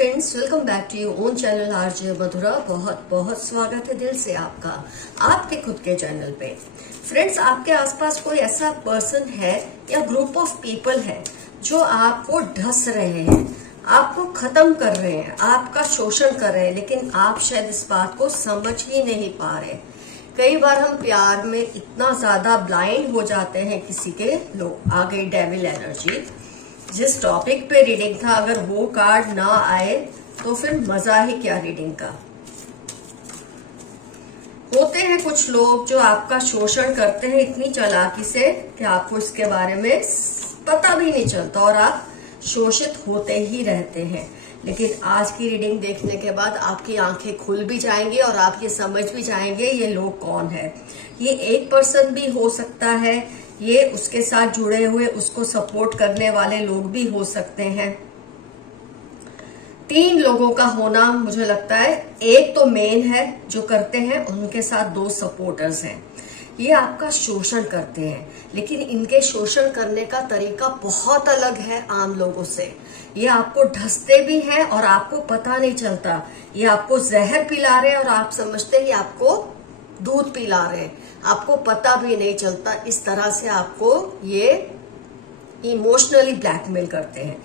Friends, welcome back to your own channel RJ Madhura. बहुत बहुत स्वागत है दिल से आपका आपके खुद के चैनल पे। फ्रेंड्स, आपके आसपास कोई ऐसा पर्सन है या ग्रुप ऑफ पीपल है जो आपको ढस रहे हैं, आपको खत्म कर रहे हैं, आपका शोषण कर रहे हैं, लेकिन आप शायद इस बात को समझ ही नहीं पा रहे। कई बार हम प्यार में इतना ज्यादा ब्लाइंड हो जाते हैं किसी के। लो आ गई डेविल एनर्जी। जिस टॉपिक पे रीडिंग था, अगर वो कार्ड ना आए तो फिर मजा ही क्या रीडिंग का। होते हैं कुछ लोग जो आपका शोषण करते हैं इतनी चालाकी से कि आपको इसके बारे में पता भी नहीं चलता और आप शोषित होते ही रहते हैं। लेकिन आज की रीडिंग देखने के बाद आपकी आंखें खुल भी जाएंगी और आप ये समझ भी जाएंगे ये लोग कौन है। ये एक पर्सन भी हो सकता है, ये उसके साथ जुड़े हुए उसको सपोर्ट करने वाले लोग भी हो सकते हैं। 3 लोगों का होना मुझे लगता है। एक तो मेन है जो करते हैं, उनके साथ 2 सपोर्टर्स हैं। ये आपका शोषण करते हैं, लेकिन इनके शोषण करने का तरीका बहुत अलग है आम लोगों से। ये आपको ढसते भी हैं और आपको पता नहीं चलता। ये आपको जहर पिला रहे हैं और आप समझते हैं आपको दूध पिला रहे हैं, आपको पता भी नहीं चलता। इस तरह से आपको ये इमोशनली ब्लैकमेल करते हैं।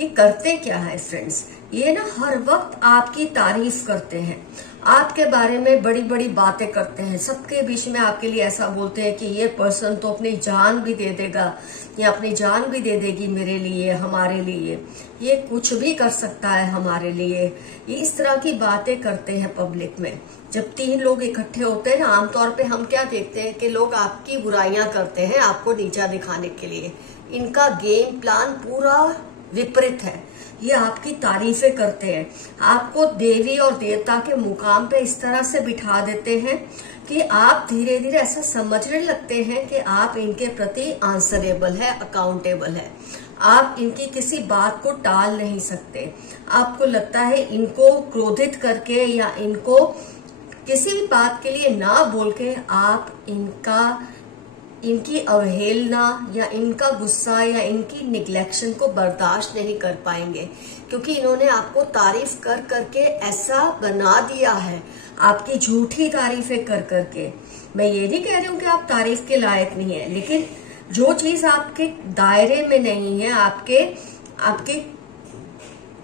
ये करते क्या है फ्रेंड्स, ये ना हर वक्त आपकी तारीफ करते हैं, आपके बारे में बड़ी बड़ी बातें करते हैं। सबके बीच में आपके लिए ऐसा बोलते हैं कि ये पर्सन तो अपनी जान भी दे देगा या अपनी जान भी दे देगी मेरे लिए, हमारे लिए, ये कुछ भी कर सकता है हमारे लिए। ये इस तरह की बातें करते हैं पब्लिक में। जब 3 लोग इकट्ठे होते हैं ना, आमतौर पे हम क्या देखते हैं कि लोग आपकी बुराइयां करते हैं आपको नीचा दिखाने के लिए। इनका गेम प्लान पूरा विपरीत है। ये आपकी तारीफें करते हैं, आपको देवी और देवता के मुकाम पे इस तरह से बिठा देते हैं कि आप धीरे धीरे ऐसा समझने लगते हैं कि आप इनके प्रति आंसरेबल है, अकाउंटेबल है। आप इनकी किसी बात को टाल नहीं सकते। आपको लगता है इनको क्रोधित करके या इनको किसी भी बात के लिए ना बोल के आप इनकी अवहेलना या इनका गुस्सा या इनकी निग्लेक्शन को बर्दाश्त नहीं कर पाएंगे, क्योंकि इन्होंने आपको तारीफ कर करके ऐसा बना दिया है, आपकी झूठी तारीफें कर करके। मैं ये नहीं कह रही हूँ कि आप तारीफ के लायक नहीं है, लेकिन जो चीज आपके दायरे में नहीं है, आपके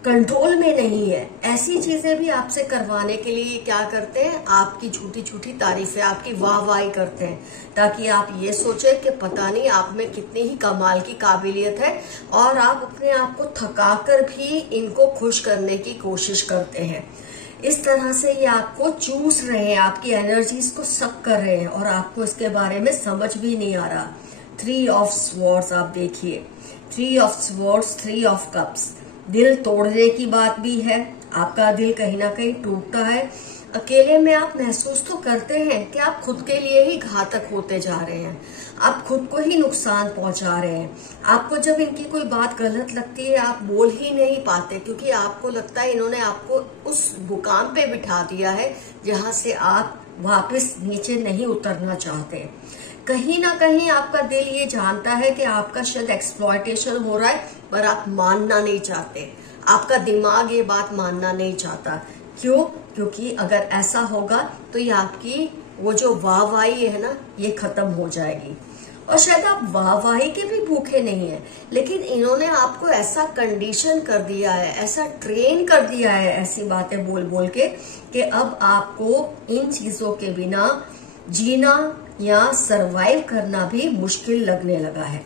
कंट्रोल में नहीं है, ऐसी चीजें भी आपसे करवाने के लिए क्या करते हैं, आपकी झूठी झूठी तारीफें, आपकी वाहवाही करते हैं, ताकि आप ये सोचें कि पता नहीं आप में कितनी ही कमाल की काबिलियत है और आप अपने आप को थकाकर भी इनको खुश करने की कोशिश करते हैं। इस तरह से ये आपको चूस रहे हैं, आपकी एनर्जीज को सक कर रहे हैं और आपको इसके बारे में समझ भी नहीं आ रहा। 3 ऑफ स्वॉर्ड्स आप देखिए, 3 ऑफ स्वॉर्ड्स, 3 ऑफ कप्स। दिल तोड़ने की बात भी है, आपका दिल कहीं ना कहीं टूटता है। अकेले में आप महसूस तो करते हैं कि आप खुद के लिए ही घातक होते जा रहे हैं, आप खुद को ही नुकसान पहुंचा रहे हैं। आपको जब इनकी कोई बात गलत लगती है आप बोल ही नहीं पाते, क्योंकि आपको लगता है इन्होंने आपको उस मुकाम पे बिठा दिया है जहां से आप वापस नीचे नहीं उतरना चाहते। कहीं ना कहीं आपका दिल ये जानता है कि आपका शायद एक्सप्लॉयटेशन हो रहा है, पर आप मानना नहीं चाहते। आपका दिमाग ये बात मानना नहीं चाहता। क्यों? क्योंकि अगर ऐसा होगा तो ये आपकी वो जो वाहवाही है ना, ये खत्म हो जाएगी। और शायद आप वाहवाही के भी भूखे नहीं है, लेकिन इन्होंने आपको ऐसा कंडीशन कर दिया है, ऐसा ट्रेन कर दिया है ऐसी बातें बोल बोल के कि अब आपको इन चीजों के बिना जीना या सरवाइव करना भी मुश्किल लगने लगा है।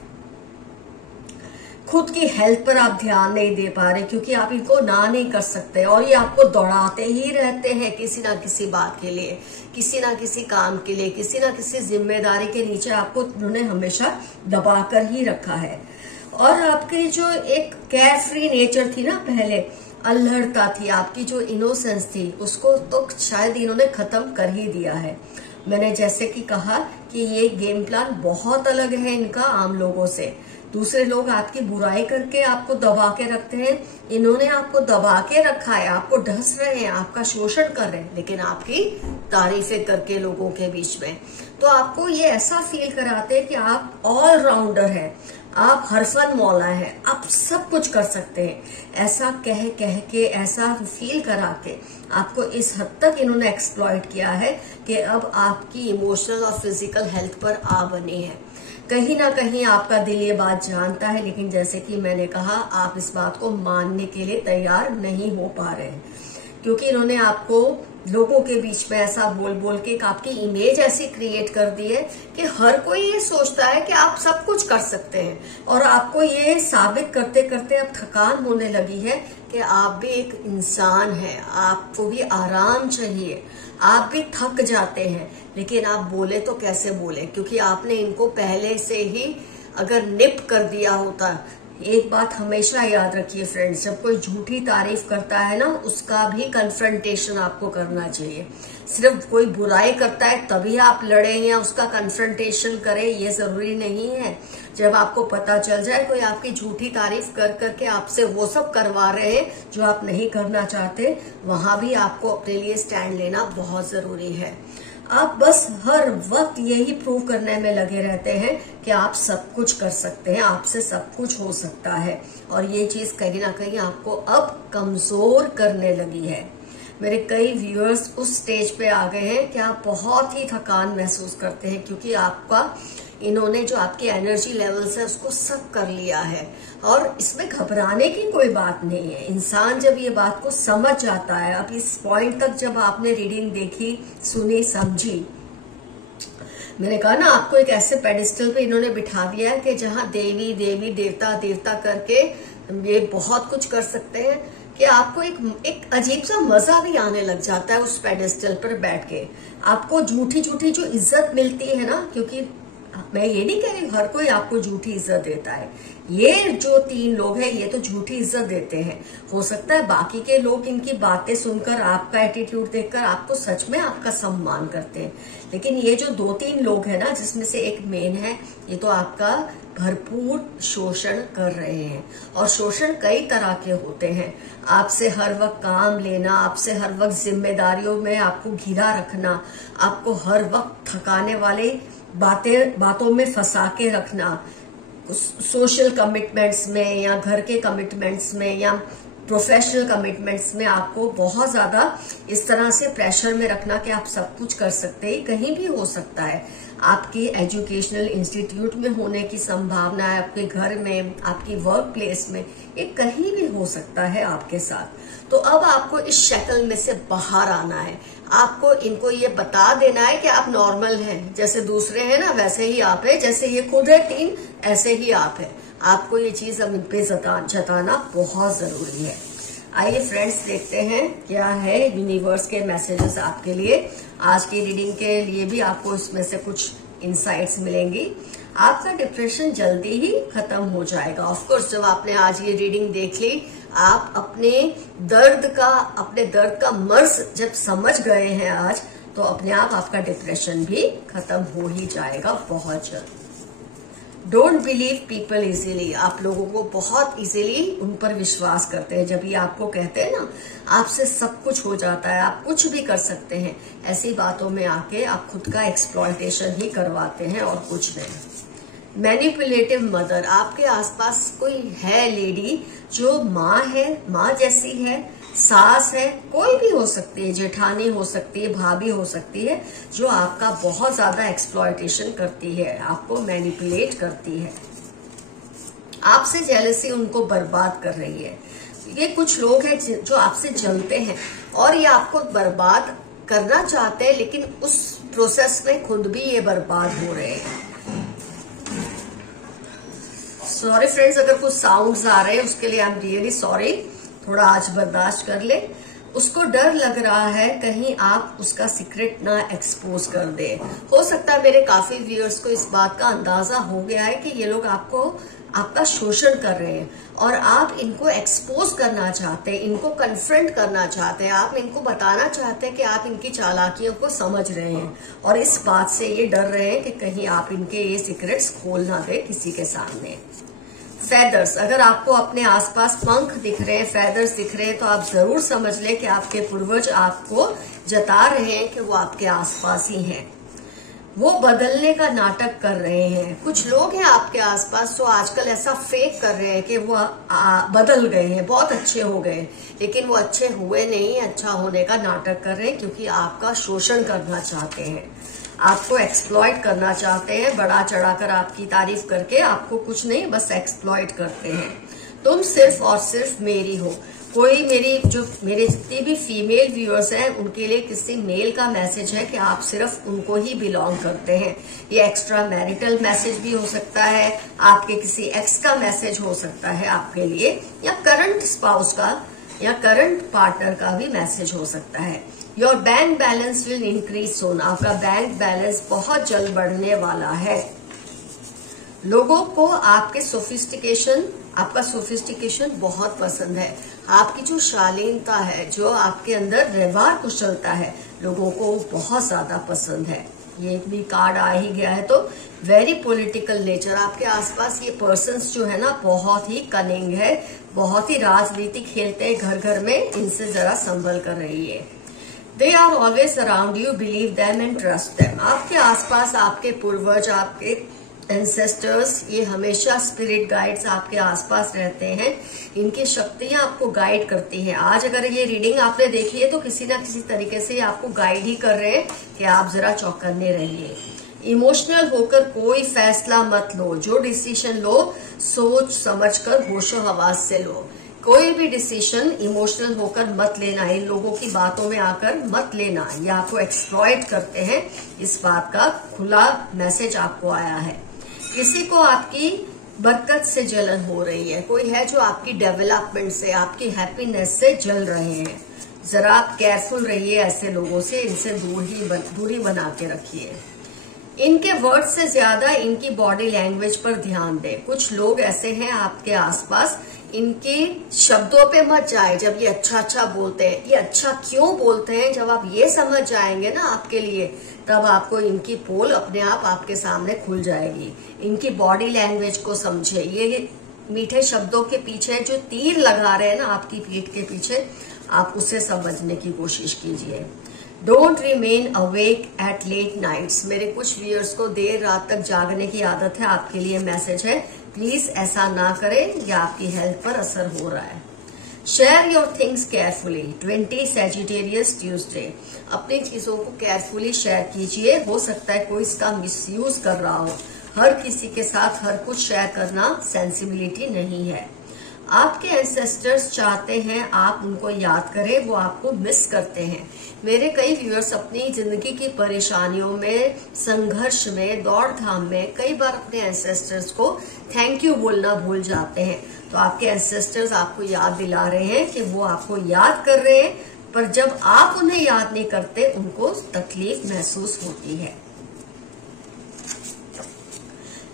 खुद की हेल्थ पर आप ध्यान नहीं दे पा रहे, क्योंकि आप इनको ना नहीं कर सकते और ये आपको दौड़ाते ही रहते हैं किसी ना किसी बात के लिए, किसी ना किसी काम के लिए, किसी ना किसी जिम्मेदारी के नीचे आपको उन्होंने हमेशा दबा कर ही रखा है। और आपकी जो एक केयर फ्री नेचर थी ना, पहले अल्हड़ता थी, आपकी जो इनोसेंस थी, उसको तो शायद इन्होंने खत्म कर ही दिया है। मैंने जैसे कि कहा कि ये गेम प्लान बहुत अलग है इनका आम लोगों से। दूसरे लोग आपकी बुराई करके आपको दबा के रखते हैं, इन्होंने आपको दबा के रखा है, आपको ढस रहे हैं, आपका शोषण कर रहे हैं, लेकिन आपकी तारीफें करके लोगों के बीच में। तो आपको ये ऐसा फील कराते हैं कि आप ऑलराउंडर हैं, आप हरफन मौला हैं, आप सब कुछ कर सकते हैं। ऐसा कह के ऐसा फील करा के आपको इस हद तक इन्होंने एक्सप्लॉइट किया है कि अब आपकी इमोशनल और फिजिकल हेल्थ पर आ बनी है। कहीं ना कहीं आपका दिल ये बात जानता है, लेकिन जैसे कि मैंने कहा आप इस बात को मानने के लिए तैयार नहीं हो पा रहे हैं, क्योंकि इन्होंने आपको लोगों के बीच में ऐसा बोल बोल के आपकी इमेज ऐसी क्रिएट कर दी है कि हर कोई ये सोचता है कि आप सब कुछ कर सकते हैं, और आपको ये साबित करते करते अब थकान होने लगी है कि आप भी एक इंसान हैं, आपको भी आराम चाहिए, आप भी थक जाते हैं। लेकिन आप बोले तो कैसे बोले, क्योंकि आपने इनको पहले से ही अगर निप कर दिया होता। एक बात हमेशा याद रखिए फ्रेंड्स, जब कोई झूठी तारीफ करता है ना, उसका भी कन्फ्रंटेशन आपको करना चाहिए। सिर्फ कोई बुराई करता है तभी आप लड़ें या उसका कन्फ्रंटेशन करें, ये जरूरी नहीं है। जब आपको पता चल जाए कोई आपकी झूठी तारीफ कर करके आपसे वो सब करवा रहे हैं जो आप नहीं करना चाहते, वहां भी आपको अपने लिए स्टैंड लेना बहुत जरूरी है। आप बस हर वक्त यही प्रूव करने में लगे रहते हैं कि आप सब कुछ कर सकते हैं, आपसे सब कुछ हो सकता है, और ये चीज कहीं ना कहीं आपको अब कमजोर करने लगी है। मेरे कई व्यूअर्स उस स्टेज पे आ गए हैं कि आप बहुत ही थकान महसूस करते हैं, क्योंकि आपका इन्होंने जो आपकी एनर्जी लेवल्स है उसको सब कर लिया है। और इसमें घबराने की कोई बात नहीं है। इंसान जब ये बात को समझ जाता है, अब इस पॉइंट तक जब आपने रीडिंग देखी, सुनी, समझी, मैंने कहा ना आपको एक ऐसे पेडिस्टल पे इन्होंने बिठा दिया है कि जहां देवी देवी देवता देवता करके ये बहुत कुछ कर सकते हैं, कि आपको एक अजीब सा मजा भी आने लग जाता है उस पेडिस्टल पर बैठ के। आपको झूठी झूठी जो इज्जत मिलती है ना, क्योंकि मैं ये नहीं कह रही हर कोई आपको झूठी इज्जत देता है, ये जो 3 लोग हैं ये तो झूठी इज्जत देते हैं। हो सकता है बाकी के लोग इनकी बातें सुनकर, आपका एटीट्यूड देखकर आपको सच में आपका सम्मान करते हैं, लेकिन ये जो 2-3 लोग हैं ना, जिसमें से एक मेन है, ये तो आपका भरपूर शोषण कर रहे हैं। और शोषण कई तरह के होते हैं। आपसे हर वक्त काम लेना, आपसे हर वक्त जिम्मेदारियों में आपको घिरा रखना, आपको हर वक्त थकाने वाले बातों में फंसा के रखना, सोशल कमिटमेंट्स में या घर के कमिटमेंट्स में या प्रोफेशनल कमिटमेंट्स में आपको बहुत ज्यादा इस तरह से प्रेशर में रखना कि आप सब कुछ कर सकते हैं। कहीं भी हो सकता है, आपकी एजुकेशनल इंस्टीट्यूट में होने की संभावना है, आपके घर में, आपकी वर्क प्लेस में, ये कहीं भी हो सकता है आपके साथ। तो अब आपको इस शक्ल में से बाहर आना है। आपको इनको ये बता देना है कि आप नॉर्मल हैं, जैसे दूसरे हैं ना वैसे ही आप है, जैसे ये खुद है 3 ऐसे ही आप है। आपको ये चीज अब इन पे जताना बहुत जरूरी है। आइए फ्रेंड्स, देखते हैं क्या है यूनिवर्स के मैसेजेस आपके लिए। आज की रीडिंग के लिए भी आपको इसमें से कुछ इंसाइट्स मिलेंगी। आपका डिप्रेशन जल्दी ही खत्म हो जाएगा। ऑफ कोर्स जब आपने आज ये रीडिंग देख ली, आप अपने दर्द का मर्ज जब समझ गए हैं आज, तो अपने आप आपका डिप्रेशन भी खत्म हो ही जाएगा बहुत जल्द। Don't believe people easily. आप लोगों को बहुत इजीली उन पर विश्वास करते हैं। जब ये आपको कहते हैं ना आपसे सब कुछ हो जाता है, आप कुछ भी कर सकते हैं, ऐसी बातों में आके आप खुद का एक्सप्लॉयटेशन ही करवाते हैं और कुछ नहीं। मैनिपुलेटिव मदर, आपके आसपास कोई है लेडी जो माँ है, माँ जैसी है, सास है, कोई भी हो सकती है, जेठानी हो सकती है, भाभी हो सकती है, जो आपका बहुत ज्यादा एक्सप्लॉयटेशन करती है, आपको मैनिपुलेट करती है, आपसे जेलसी उनको बर्बाद कर रही है। ये कुछ लोग हैं जो आपसे जलते हैं और ये आपको बर्बाद करना चाहते हैं, लेकिन उस प्रोसेस में खुद भी ये बर्बाद हो रहे हैं। सॉरी फ्रेंड्स, अगर कुछ साउंड्स आ रहे हैं उसके लिए आई एम रियली सॉरी, थोड़ा आज बर्दाश्त कर ले। उसको डर लग रहा है कहीं आप उसका सीक्रेट ना एक्सपोज कर दे। हो सकता है मेरे काफी व्यूअर्स को इस बात का अंदाजा हो गया है कि ये लोग आपका शोषण कर रहे हैं और आप इनको एक्सपोज करना चाहते हैं, इनको कन्फ्रंट करना चाहते हैं, आप इनको बताना चाहते हैं कि आप इनकी चालाकियों को समझ रहे हैं, और इस बात से ये डर रहे हैं कि कहीं आप इनके ये सीक्रेट्स खोल ना दे किसी के सामने। फेदर्स, अगर आपको अपने आसपास पंख दिख रहे हैं, फेदर्स दिख रहे हैं, तो आप जरूर समझ लें कि आपके पूर्वज आपको जता रहे हैं कि वो आपके आसपास ही हैं। वो बदलने का नाटक कर रहे हैं। कुछ लोग हैं आपके आसपास जो आजकल ऐसा फेक कर रहे हैं कि वो बदल गए हैं, बहुत अच्छे हो गए, लेकिन वो अच्छे हुए नहीं, अच्छा होने का नाटक कर रहे हैं, क्योंकि आपका शोषण करना चाहते हैं, आपको एक्सप्लॉइट करना चाहते हैं। बढ़ा चढ़ाकर आपकी तारीफ करके आपको कुछ नहीं, बस एक्सप्लॉइट करते हैं। तुम सिर्फ और सिर्फ मेरी हो। कोई मेरे जितनी भी फीमेल व्यूअर्स हैं उनके लिए किसी मेल का मैसेज है कि आप सिर्फ उनको ही बिलोंग करते हैं। ये एक्स्ट्रा मैरिटल मैसेज भी हो सकता है, आपके किसी एक्स का मैसेज हो सकता है आपके लिए, या करंट स्पाउस का या करंट पार्टनर का भी मैसेज हो सकता है। Your bank balance will increase soon. आपका बैंक बैलेंस बहुत जल्द बढ़ने वाला है। लोगों को आपका सोफिस्टिकेशन बहुत पसंद है। आपकी जो शालीनता है, जो आपके अंदर व्यवहार कुशलता है, लोगों को बहुत ज्यादा पसंद है। ये भी कार्ड आ ही गया है, तो वेरी पॉलिटिकल नेचर। आपके आसपास ये पर्सन्स जो है ना बहुत ही कनिंग है, बहुत ही राजनीति खेलते हैं घर घर में, इनसे जरा संभल कर रहिए। They are always around you, believe them and trust them. आपके आसपास आपके पूर्वज, आपके एंसेस्टर्स, ये हमेशा स्पिरिट गाइड्स आपके आसपास रहते हैं। इनकी शक्तियां आपको गाइड करती हैं। आज अगर ये रीडिंग आपने देखी है तो किसी ना किसी तरीके से आपको गाइड ही कर रहे हैं कि आप जरा चौकन्ने रहिए। इमोशनल होकर कोई फैसला मत लो। जो डिसीजन लो सोच समझकर होशो हवास से लो। कोई भी डिसीजन इमोशनल होकर मत लेना, इन लोगों की बातों में आकर मत लेना, ये आपको एक्सप्लॉइट करते हैं। इस बात का खुला मैसेज आपको आया है। किसी को आपकी बरकत से जलन हो रही है, कोई है जो आपकी डेवलपमेंट से, आपकी हैप्पीनेस से जल रहे हैं। जरा आप केयरफुल रहिए ऐसे लोगों से, इनसे दूरी बना के रखिए। इनके वर्ड से ज्यादा इनकी बॉडी लैंग्वेज पर ध्यान दें। कुछ लोग ऐसे हैं आपके आसपास, इनके शब्दों पे मत जाए। जब ये अच्छा बोलते हैं, ये अच्छा क्यों बोलते हैं, जब आप ये समझ जाएंगे ना आपके लिए, तब आपको इनकी पोल अपने आप आपके सामने खुल जाएगी। इनकी बॉडी लैंग्वेज को समझे। ये मीठे शब्दों के पीछे जो तीर लगा रहे हैं ना आपकी पीठ के पीछे, आप उसे समझने की कोशिश कीजिए। Don't remain awake at late nights. मेरे कुछ व्यूअर्स को देर रात तक जागने की आदत है, आपके लिए मैसेज है, प्लीज ऐसा ना करें, या आपकी हेल्थ पर असर हो रहा है। Share your things carefully. 20 Sagittarius Tuesday. अपनी चीजों को केयरफुली शेयर कीजिए। हो सकता है कोई इसका मिसयूज कर रहा हो। हर किसी के साथ हर कुछ शेयर करना सेंसिबिलिटी नहीं है। आपके एंसेस्टर्स चाहते हैं आप उनको याद करें, वो आपको मिस करते हैं। मेरे कई व्यूअर्स अपनी जिंदगी की परेशानियों में, संघर्ष में, दौड़ धाम में कई बार अपने एंसेस्टर्स को थैंक यू बोलना भूल जाते हैं। तो आपके एंसेस्टर्स आपको याद दिला रहे हैं कि वो आपको याद कर रहे हैं, पर जब आप उन्हें याद नहीं करते उनको तकलीफ महसूस होती है।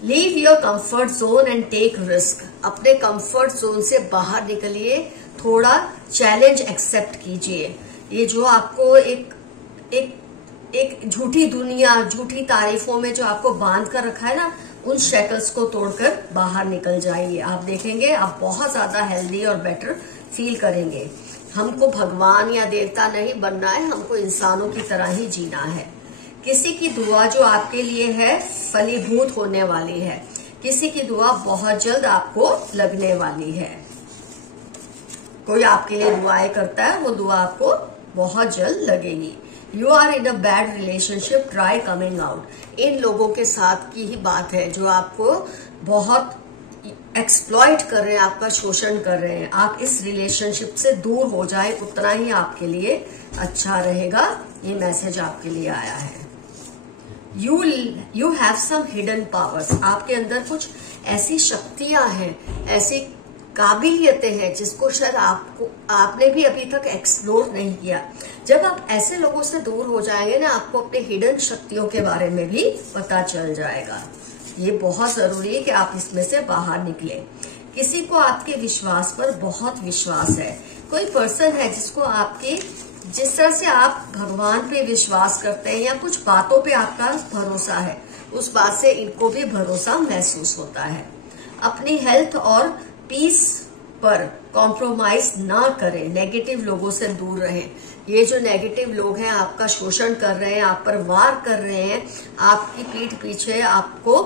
Leave your comfort zone and take risk. अपने कंफर्ट जोन से बाहर निकलिए, थोड़ा चैलेंज एक्सेप्ट कीजिए। ये जो आपको एक झूठी दुनिया, झूठी तारीफों में जो आपको बांध कर रखा है ना, उन शेकल्स को तोड़कर बाहर निकल जाइए। आप देखेंगे आप बहुत ज्यादा हेल्दी और बेटर फील करेंगे। हमको भगवान या देवता नहीं बनना है, हमको इंसानों की तरह ही जीना है। किसी की दुआ जो आपके लिए है फलीभूत होने वाली है। किसी की दुआ बहुत जल्द आपको लगने वाली है। कोई आपके लिए दुआएं करता है, वो दुआ आपको बहुत जल्द लगेगी। You are in a bad relationship, try coming out. इन लोगों के साथ की ही बात है जो आपको बहुत एक्सप्लॉइट कर रहे हैं, आपका शोषण कर रहे हैं। आप इस रिलेशनशिप से दूर हो जाए, उतना ही आपके लिए अच्छा रहेगा। ये मैसेज आपके लिए आया है। You have some hidden powers. आपके अंदर कुछ ऐसी शक्तियां हैं, ऐसी काबिलियतें हैं जिसको शायद आपने भी अभी तक एक्सप्लोर नहीं किया। जब आप ऐसे लोगों से दूर हो जाएंगे ना, आपको अपने हिडन शक्तियों के बारे में भी पता चल जाएगा। ये बहुत जरूरी है कि आप इसमें से बाहर निकले। किसी को आपके विश्वास पर बहुत विश्वास है। कोई पर्सन है जिसको आपके, जिस तरह से आप भगवान पे विश्वास करते हैं या कुछ बातों पे आपका भरोसा है, उस बात से इनको भी भरोसा महसूस होता है। अपनी हेल्थ और पीस पर कॉम्प्रोमाइज ना करें, नेगेटिव लोगों से दूर रहें। ये जो नेगेटिव लोग हैं आपका शोषण कर रहे हैं, आप पर वार कर रहे हैं, आपकी पीठ पीछे आपको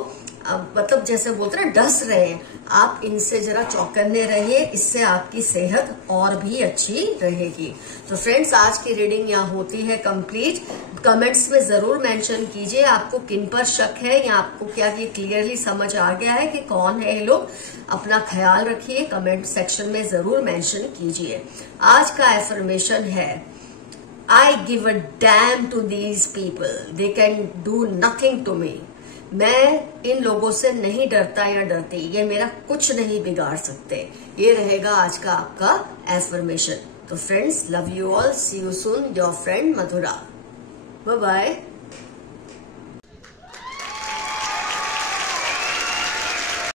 मतलब जैसे बोलते हैं डस रहे हैं, आप इनसे जरा चौकन्ने रहिए, इससे आपकी सेहत और भी अच्छी रहेगी। तो फ्रेंड्स, आज की रीडिंग यहाँ होती है कंप्लीट। कमेंट्स में जरूर मेंशन कीजिए आपको किन पर शक है या आपको क्या ये क्लियरली समझ आ गया है कि कौन है ये लोग। अपना ख्याल रखिए, कमेंट सेक्शन में जरूर मेंशन कीजिए। आज का एफर्मेशन है I give a damn to these people. They can do nothing to me. मैं इन लोगों से नहीं डरता या डरती, ये मेरा कुछ नहीं बिगाड़ सकते। ये रहेगा आज का आपका एफर्मेशन। तो friends, love you all, see you soon, your friend Madhura. Bye bye.